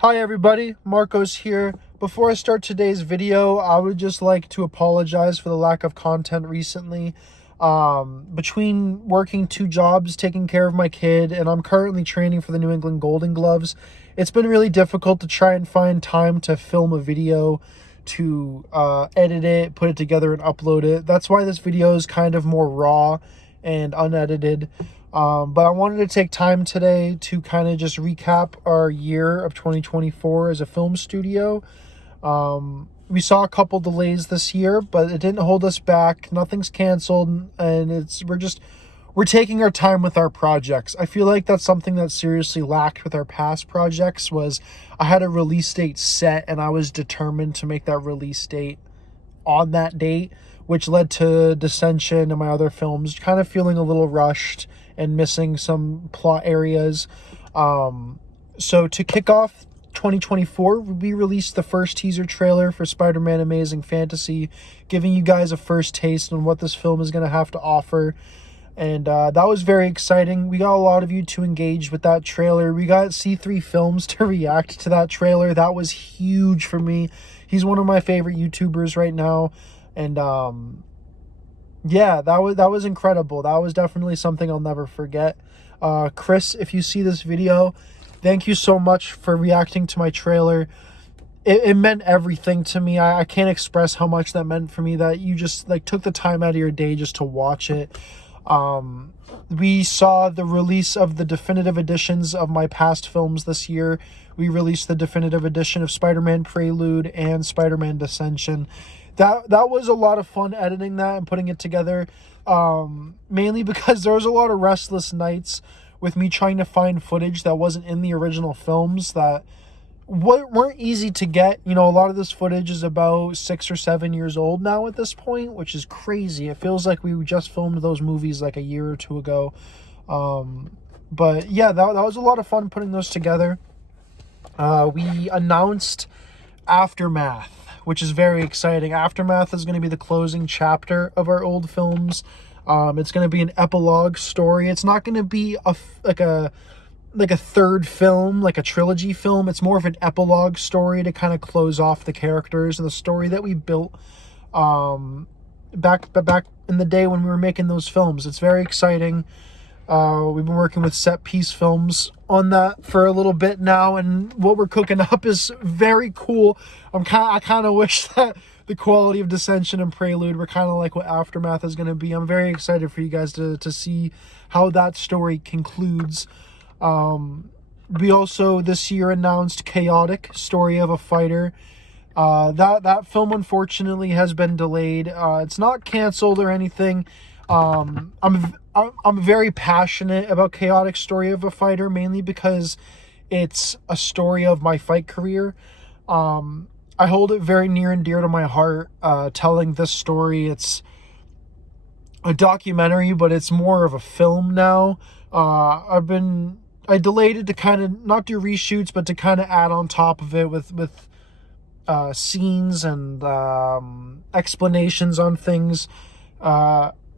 Hi everybody, Marcos here. Before I start today's video, I would just like to apologize for the lack of content recently. Between working 2 jobs, taking care of my kid, and I'm currently training for the New England Golden Gloves, it's been really difficult to try and find time to film a video, to edit it, put it together, and upload it. That's why this video is kind of more raw and unedited. But I wanted to take time today to kind of just recap our year of 2024 as a film studio. We saw a couple delays this year, but it didn't hold us back. Nothing's canceled, and we're taking our time with our projects. I feel like that's something that seriously lacked with our past projects. Was I had a release date set, and I was determined to make that release date on that date, which led to Dissension and my other films kind of feeling a little rushed and missing some plot areas. So to kick off 2024, we released the first teaser trailer for Spider-Man Amazing Fantasy, giving you guys a first taste on what this film is going to have to offer. And that was very exciting. We got a lot of you to engage with that trailer. We got C3 Films to react to that trailer. That was huge for me. He's one of my favorite YouTubers right now. And yeah, that was incredible. That was definitely something I'll never forget. Chris, if you see this video, thank you so much for reacting to my trailer. It meant everything to me. I can't express how much that meant for me, that you just took the time out of your day just to watch it. We saw the release of the definitive editions of my past films this year. We released the definitive edition of Spider-Man Prelude and Spider-Man Dissension. That was a lot of fun editing that and putting it together, mainly because there was a lot of restless nights with me trying to find footage that wasn't in the original films that weren't easy to get. You know, a lot of this footage is about 6 or 7 years old now at this point, which is crazy. It feels like we just filmed those movies like a year or two ago. But yeah, that was a lot of fun putting those together. We announced Aftermath, which is very exciting. Aftermath is going to be the closing chapter of our old films. It's going to be an epilogue story. It's not going to be like a third film, like a trilogy film. It's more of an epilogue story to kind of close off the characters and the story that we built back in the day when we were making those films. It's very exciting. We've been working with Set Piece Films on that for a little bit now, and what we're cooking up is very cool. I kind of wish that the quality of Dissension and Prelude were kind of like what Aftermath is going to be. I'm very excited for you guys to see how that story concludes. We also this year announced Chaotic, Story of a Fighter. That film unfortunately has been delayed. It's not canceled or anything. I'm very passionate about Chaotic, Story of a Fighter, mainly because it's a story of my fight career. I hold it very near and dear to my heart, telling this story. It's a documentary, but it's more of a film now. I delayed it to kind of not do reshoots, but to kind of add on top of it with scenes and explanations on things.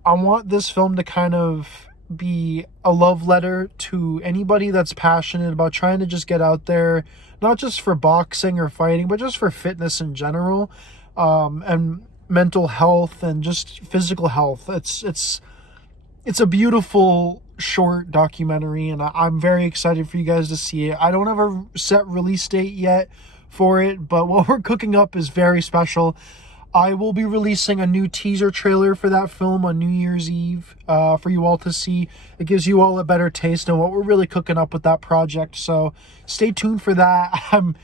I want this film to kind of be a love letter to anybody that's passionate about trying to just get out there, not just for boxing or fighting, but just for fitness in general, and mental health and just physical health. It's a beautiful short documentary, and I'm very excited for you guys to see it. I don't have a set release date yet for it, but what we're cooking up is very special. I will be releasing a new teaser trailer for that film on New Year's Eve for you all to see. It gives you all a better taste on what we're really cooking up with that project. So stay tuned for that. I'm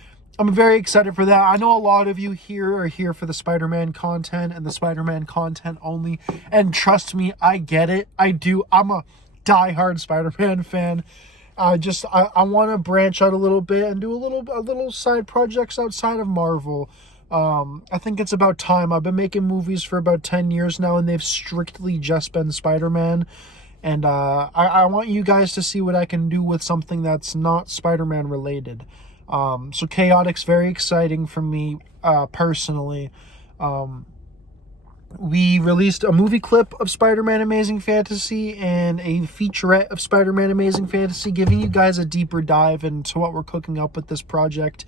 very excited for that. I know a lot of you here are here for the Spider-Man content and the Spider-Man content only. And trust me, I get it. I do. I'm a diehard Spider-Man fan. I want to branch out a little bit and do a little side projects outside of Marvel. I think it's about time. I've been making movies for about 10 years now, and they've strictly just been Spider-Man. And I want you guys to see what I can do with something that's not Spider-Man related. So Chaotic's very exciting for me personally. We released a movie clip of Spider-Man Amazing Fantasy and a featurette of Spider-Man Amazing Fantasy, giving you guys a deeper dive into what we're cooking up with this project.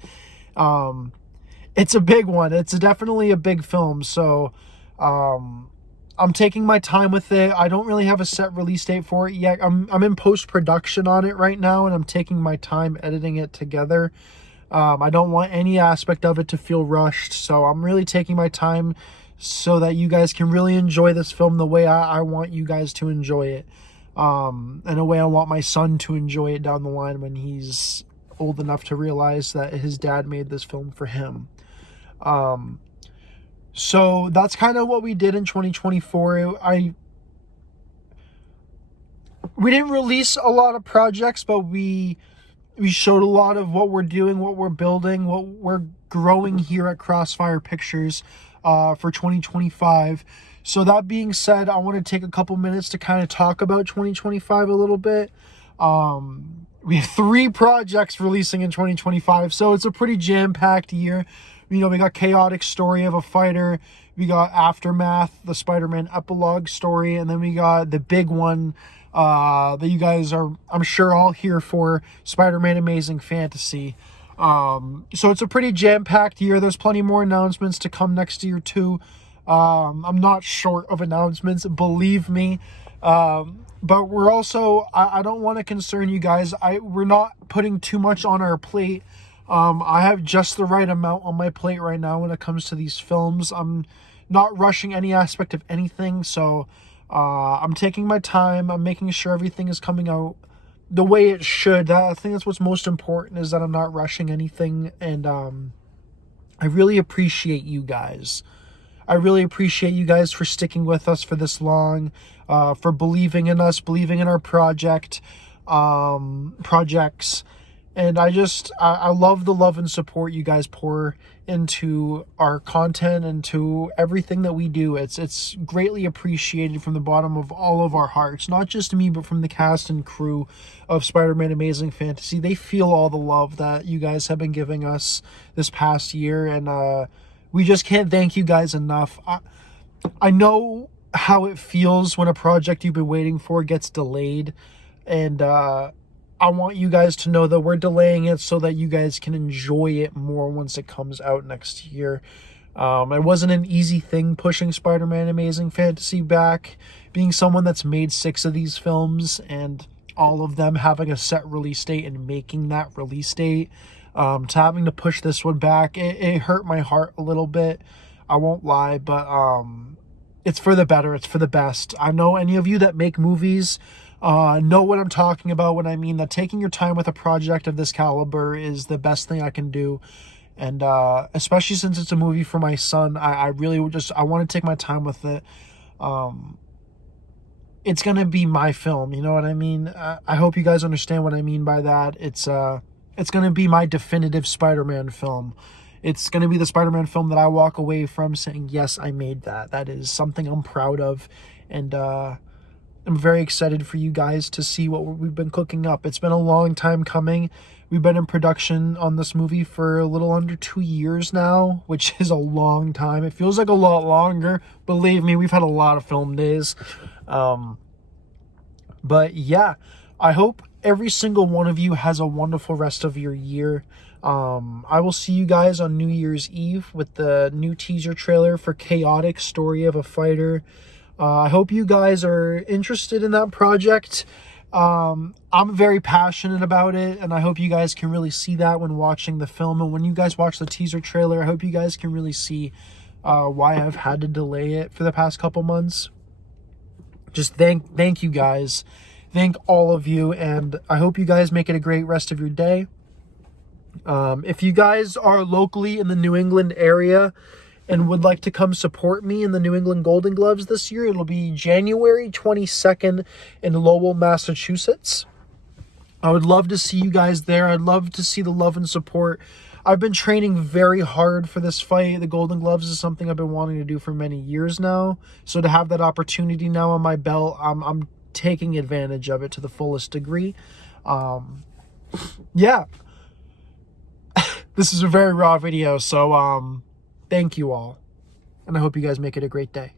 It's a big one. It's definitely a big film, so I'm taking my time with it. I don't really have a set release date for it yet. I'm in post-production on it right now, and I'm taking my time editing it together. I don't want any aspect of it to feel rushed, so I'm really taking my time so that you guys can really enjoy this film the way I want you guys to enjoy it. And the way I want my son to enjoy it down the line when he's old enough to realize that his dad made this film for him. So that's kind of what we did in 2024. We didn't release a lot of projects, but we showed a lot of what we're doing, what we're building, what we're growing here at CrossFire Pictures for 2025. So that being said, I want to take a couple minutes to kind of talk about 2025 a little bit. We have 3 projects releasing in 2025, so it's a pretty jam-packed year. You know, we got Chaotic Story of a Fighter, we got Aftermath, the Spider-Man epilogue story, and then we got the big one that you guys are, I'm sure, all here for, Spider-Man Amazing Fantasy. So it's a pretty jam-packed year. There's plenty more announcements to come next year too. I'm not short of announcements, believe me. But we're also, I don't want to concern you guys. We're not putting too much on our plate. I have just the right amount on my plate right now when it comes to these films. I'm not rushing any aspect of anything, so I'm taking my time. I'm making sure everything is coming out the way it should. I think that's what's most important, is that I'm not rushing anything, and I really appreciate you guys. I really appreciate you guys for sticking with us for this long, for believing in us, believing in our projects. And I love the love and support you guys pour into our content and to everything that we do. It's greatly appreciated from the bottom of all of our hearts, not just me, but from the cast and crew of Spider-Man Amazing Fantasy. They feel all the love that you guys have been giving us this past year, and we just can't thank you guys enough. I know how it feels when a project you've been waiting for gets delayed, and I want you guys to know that we're delaying it so that you guys can enjoy it more once it comes out next year. It wasn't an easy thing pushing Spider-Man Amazing Fantasy back, being someone that's made 6 of these films and all of them having a set release date and making that release date. To having to push this one back, it hurt my heart a little bit. I won't lie, but it's for the better. It's for the best. I know any of you that make movies know what I'm talking about when I mean that taking your time with a project of this caliber is the best thing I can do. And especially since it's a movie for my son, I really I want to take my time with it. It's going to be my film, you know what I mean? I hope you guys understand what I mean by that. It's going to be my definitive Spider-Man film. It's going to be the Spider-Man film that I walk away from saying, yes, I made that. That is something I'm proud of. And I'm very excited for you guys to see what we've been cooking up. It's been a long time coming. We've been in production on this movie for a little under 2 years now, which is a long time. It feels like a lot longer. Believe me, we've had a lot of film days. But yeah, I hope every single one of you has a wonderful rest of your year. I will see you guys on New Year's Eve with the new teaser trailer for Chaotic Story of a Fighter. I hope you guys are interested in that project. I'm very passionate about it, and I hope you guys can really see that when watching the film. And when you guys watch the teaser trailer, I hope you guys can really see why I've had to delay it for the past couple months. Just thank you guys. Thank all of you, and I hope you guys make it a great rest of your day. If you guys are locally in the New England area and would like to come support me in the New England Golden Gloves this year, it'll be January 22nd in Lowell, Massachusetts. I would love to see you guys there. I'd love to see the love and support. I've been training very hard for this fight. The Golden Gloves is something I've been wanting to do for many years now. So to have that opportunity now on my belt, I'm taking advantage of it to the fullest degree. Yeah. This is a very raw video, so thank you all, and I hope you guys make it a great day.